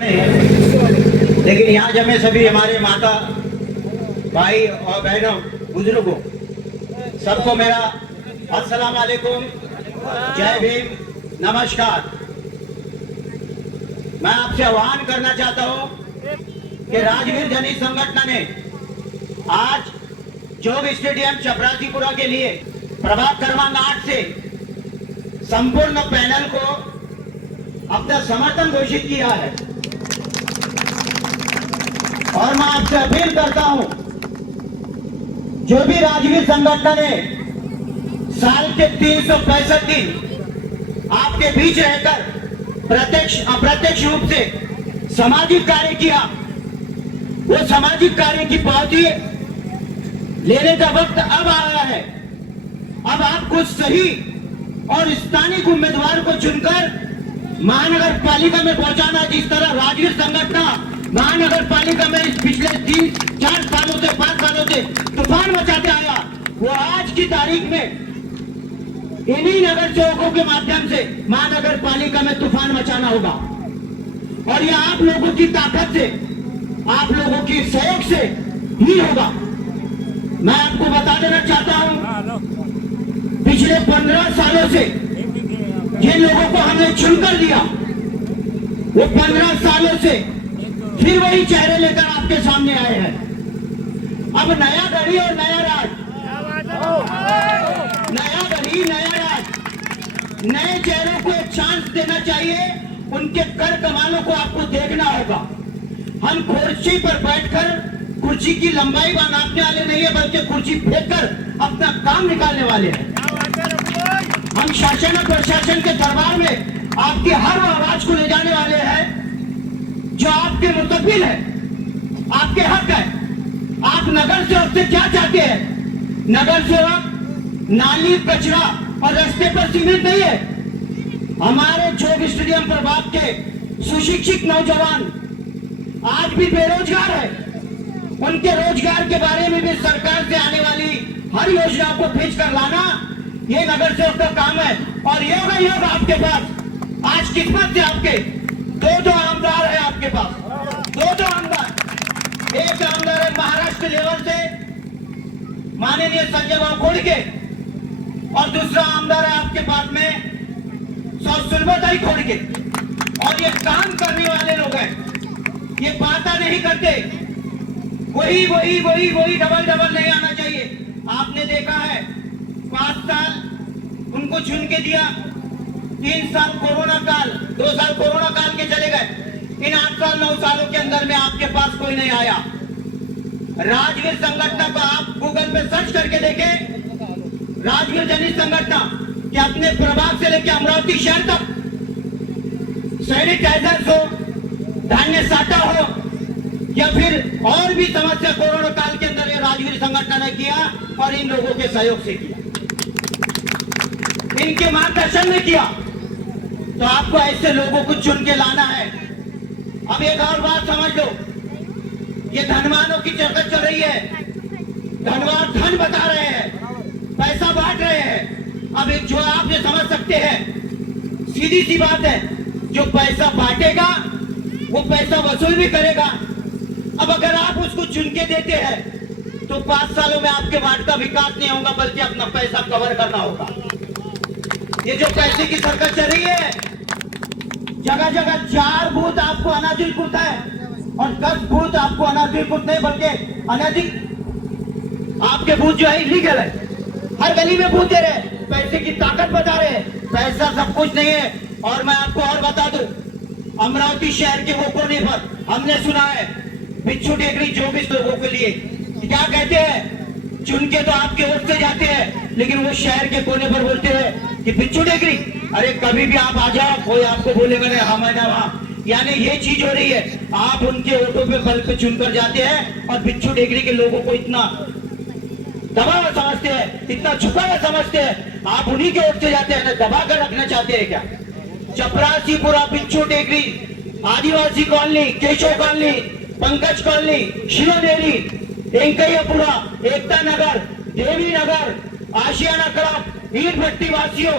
लेकिन यहाँ जमे सभी हमारे माता भाई और बहनों बुजुर्गों सबको मेरा अस्सलाम वालेकुम, जय भीम, नमस्कार। मैं आपसे आह्वान करना चाहता हूँ कि राजवीर जनहित संगठन ने आज जोग स्टेडियम चपरासीपुरा के लिए प्रभात क्रमांक 8 से संपूर्ण पैनल को अपना समर्थन घोषित किया है और मैं आपसे अपील करता हूं, जो भी राजवीर संगठन ने साल के 365 दिन आपके बीच रहकर प्रत्यक्ष अप्रत्यक्ष रूप से सामाजिक कार्य किया, वो सामाजिक कार्य की पावती लेने का वक्त अब आया है। अब आपको सही और स्थानीय उम्मीदवार को चुनकर महानगर पालिका में पहुंचाना। जिस तरह राजवीर संगठन महानगर पालिका में इस पिछले 3-4 सालों से 5 सालों से तूफान मचाते आया, वो आज की तारीख में इन्हीं नगर सेवकों के माध्यम से महानगर पालिका में तूफान मचाना होगा। और ये आप लोगों की ताकत से, आप लोगों की सहयोग से ही होगा। मैं आपको बता देना चाहता हूं, पिछले 15 सालों से जिन लोगों को हमने चुनकर दिया, वो 15 सालों से फिर वही चेहरे लेकर आपके सामने आए हैं। अब नया गढ़ी और नया राज, नया गढ़ी नया राज, नए चेहरों को एक चांस देना चाहिए। उनके कर कमालों को आपको देखना होगा। हम कुर्सी पर बैठकर कुर्सी की लंबाई नापने वाले नहीं है, बल्कि कुर्सी फेंककर अपना काम निकालने वाले हैं। हम शासन और प्रशासन के दरबार में आपकी हर आवाज को ले जाने वाले हैं जो आपके मुस्तकबिल है, आपके हक है। आप नगर सेवक से क्या चाहते हैं? नगर सेवक नाली, कचरा और रास्ते पर सीमित नहीं है। हमारे जोग स्टेडियम प्रभाग के सुशिक्षित नौजवान आज भी बेरोजगार है। उनके रोजगार के बारे में भी सरकार से आने वाली हर योजना को भेज कर लाना, ये नगर सेवक का काम है। और ये होगा आपके पास आज किस्मत से आपके दो आमदार है आपके पास, दो आमदार। एक आमदार है महाराष्ट्र लेवल से माननीय संजय बाबू खोड़के, और दूसरा आमदार है आपके पास में सुलभताई खोड़के। और ये काम करने वाले लोग हैं, ये बातें नहीं करते। वही डबल नहीं आना चाहिए। आपने देखा है 5 साल उनको चुन के दिया, 3 साल कोरोना काल, 2 साल कोरोना काल के चले गए। इन 8 साल 9 सालों के अंदर में आपके पास कोई नहीं आया। राजवीर संगठन को आप गूगल पे सर्च करके देखें, राजवीर जनहित संगठन कि अपने प्रभाग से लेकर अमरावती शहर तक सैनिटाइजर हो, धान्य साटा हो, या फिर और भी समस्या कोरोना काल के अंदर ये राजवीर संगठन ने किया और इन लोगों के सहयोग से किया, इनके मार्गदर्शन में किया। तो आपको ऐसे लोगों को चुन के लाना है। अब एक और बात समझ लो, ये धनवानों की चर्चा चल रही है, धनवान धन बता रहे हैं, पैसा बांट रहे हैं। अब एक जो आप ये समझ सकते हैं, सीधी सी बात है, जो पैसा बांटेगा वो पैसा वसूल भी करेगा। अब अगर आप उसको चुन के देते हैं तो 5 सालों में आपके वार्ड का विकास नहीं होगा, बल्कि अपना पैसा कवर करना होगा। ये जो पैसे की सरकार चल रही है, जगह जगह 4 बूथ आपको अनाधिकृत है और 10 बूथ आपको अनाधिकृत नहीं, बल्कि अनाधिकृत आपके बूथ जो है इलीगल है। हर गली में बूथ दे रहे, पैसे की ताकत बता रहे। पैसा सब कुछ नहीं है। और मैं आपको और बता दूं, अमरावती शहर के वो कोने पर हमने सुना है बिच्छू टेकरी 24 लोगों के लिए क्या कहते हैं, चुन के तो आपके वोट से जाते हैं, लेकिन वो शहर के कोने पर बोलते हैं कि बिच्छू टेकरी, अरे कभी भी आप आ जाओ, कोई आपको बोलेगा नहीं हम है ना वहां। यानी ये चीज हो रही है, आप उनके वोटों पे बल पे चुनकर जाते हैं और बिच्छू टेकरी के लोगों को इतना दबा हुआ समझते हैं, इतना झुका हुआ समझते हैं। आप उन्हीं के वोट से जाते हैं, दबा कर रखना चाहते हैं क्या? Chaprasipura, Bichhu Tekri, Adivasi colony, Keshav colony, Pankaj colony, Shivdevi, Venkaiyapura, Ekta Nagar, Devi Nagar, Ashiyana club, ईट भट्टी वासियों,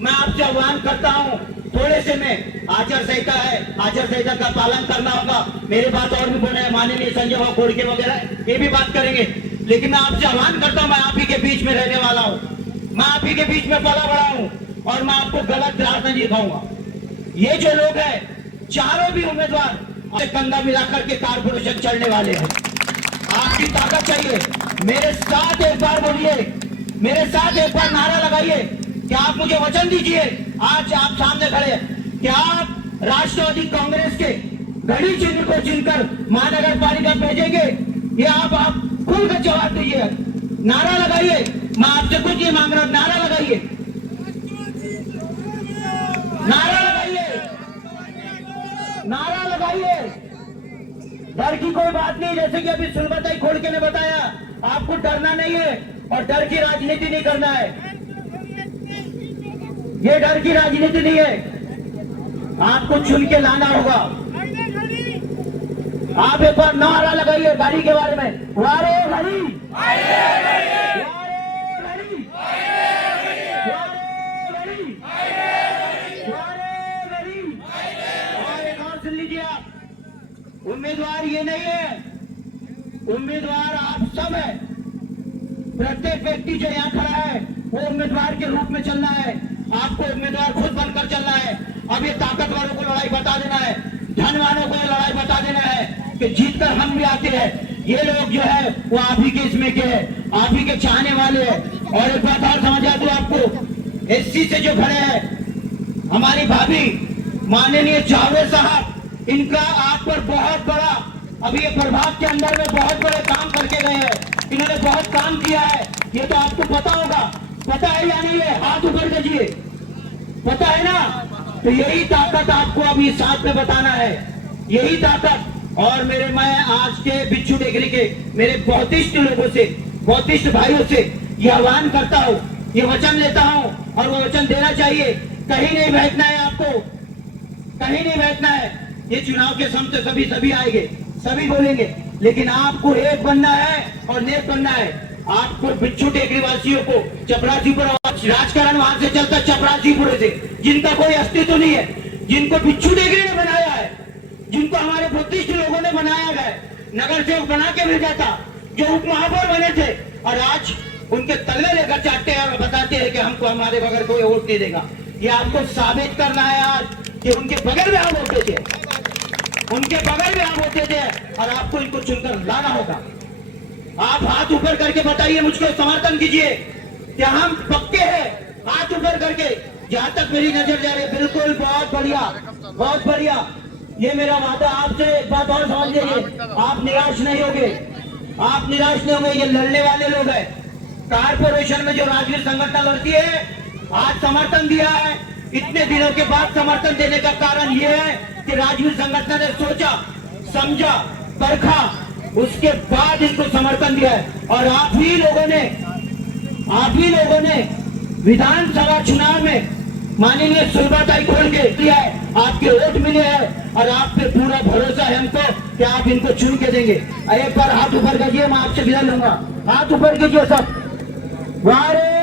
मैं आपसे आह्वान करता हूं थोड़े से में आचार संहिता है, आचार संहिता का पालन करना होगा। मेरे बात और भी बोले माननीय संजय भाव खोड़के वगैरह ये भी बात करेंगे, लेकिन मैं आपसे आह्वान करता हूँ, मैं आप ही के बीच में रहने वाला हूँ, मैं आप ही के बीच में पला बड़ा हूँ और मैं आपको गलत रास्ता नहीं दिखाऊंगा। ये जो लोग हैं चारों भी उम्मीदवार कंधा मिलाकर के कारपोरेशन चढ़ने वाले हैं। आपकी ताकत चाहिए, मेरे साथ एक बार बोलिए, मेरे साथ एक बार नारा लगाइए कि आप मुझे वचन दीजिए, आज आप सामने खड़े कि आप राष्ट्रवादी कांग्रेस के घड़ी चिन्ह को चुनकर महानगर पालिका भेजेंगे। ये आप खुल कर जवाब दीजिए, नारा लगाइए। मैं आपसे कुछ नहीं मांग रहा, नारा लगाइए, नारा लगाइए, नारा लगाइए। डर की कोई बात नहीं, जैसे कि अभी सुलभताई खोड़के ने बताया, आपको डरना नहीं है और डर की राजनीति नहीं करना है। ये डर की राजनीति नहीं है, आपको चुन के लाना होगा। आप एक बार नारा लगाइए गाड़ी के बारे में, वारे घड़ी, सुन लीजिए आप, उम्मीदवार ये नहीं है, उम्मीदवार आप सब है। प्रत्येक व्यक्ति जो यहाँ खड़ा है वो उम्मीदवार के रूप में चलना है, आपको उम्मीदवार खुद बनकर चलना है। अब ये ताकतवरों को लड़ाई बता देना है, धनवानों को ये लड़ाई बता देना है कि जीतकर हम भी आते हैं। ये लोग जो है वो आप ही के इसमें के है, आप ही के चाहने वाले हैं। और एक बात और समझा दूं आपको, एससी से जो खड़े हैं हमारी भाभी माननीय जावेद साहब, इनका आप पर बहुत बड़ा, अभी ये प्रभाग के अंदर में बहुत बड़े काम करके गए हैं, इन्होंने बहुत काम किया है, ये तो आपको पता होगा। पता है या नहीं है? हाथ ऊपर कीजिए, पता है ना? तो यही ताकत आपको अभी साथ में बताना है, यही ताकत। और मैं आज के बिच्छू टेकरी के मेरे बौद्धिस्ट लोगों से, बौद्धिस्ट भाइयों से ये आह्वान करता हूँ, ये वचन लेता हूँ और वो वचन देना चाहिए। कहीं नहीं बैठना है आपको, कहीं नहीं बैठना है। ये चुनाव के समय सभी सभी आएंगे, सभी बोलेंगे, लेकिन आपको एक बनना है और नेक बनना है। आपको बिच्छू टेकरी वासियों को चपरासीपुर, राजकारण वहां से चलता चपरासीपुर से, जिनका कोई अस्तित्व नहीं है, जिनको बिच्छू टेकरी ने बनाया है, जिनको हमारे बुद्धिस्ट लोगों ने बनाया है, नगर सेवक बना के भेजा था, जो उप महापौर बने थे, और आज उनके तल्ले लेकर चाटते हैं और बताते हैं कि हमको हमारे बगैर कोई वोट नहीं देगा। ये आपको साबित करना है आज कि उनके बगैर में हम होते थे, उनके बगल में आप होते थे और आपको इनको चुनकर लाना होगा। आप हाथ ऊपर करके बताइए, मुझको समर्थन कीजिए कि हम पक्के हैं, हाथ ऊपर करके। जहां तक मेरी नजर जा रही है, बिल्कुल बहुत बढ़िया, बहुत बढ़िया। ये मेरा वादा आपसे। एक बात और समझ लीजिए, आप निराश नहीं होंगे, आप निराश नहीं होंगे। ये लड़ने वाले लोग हैं, कारपोरेशन में जो राजनीतिक संगठन लड़ती है, आज समर्थन दिया है। इतने दिनों के बाद समर्थन देने का कारण ये है कि राजनीतिक संगठन ने सोचा, समझा, परखा, उसके बाद इनको समर्थन दिया है। और आप ही लोगों ने विधानसभा चुनाव में माननीय सुलभताई खोड़के दिया है, आपके वोट मिले हैं और आप पे पूरा भरोसा है हमको कि आप इनको चुन के देंगे। एक बार हाथ ऊपर कीजिए, मैं आपसे विदा लूंगा। हाथ ऊपर कीजिए सब, वारे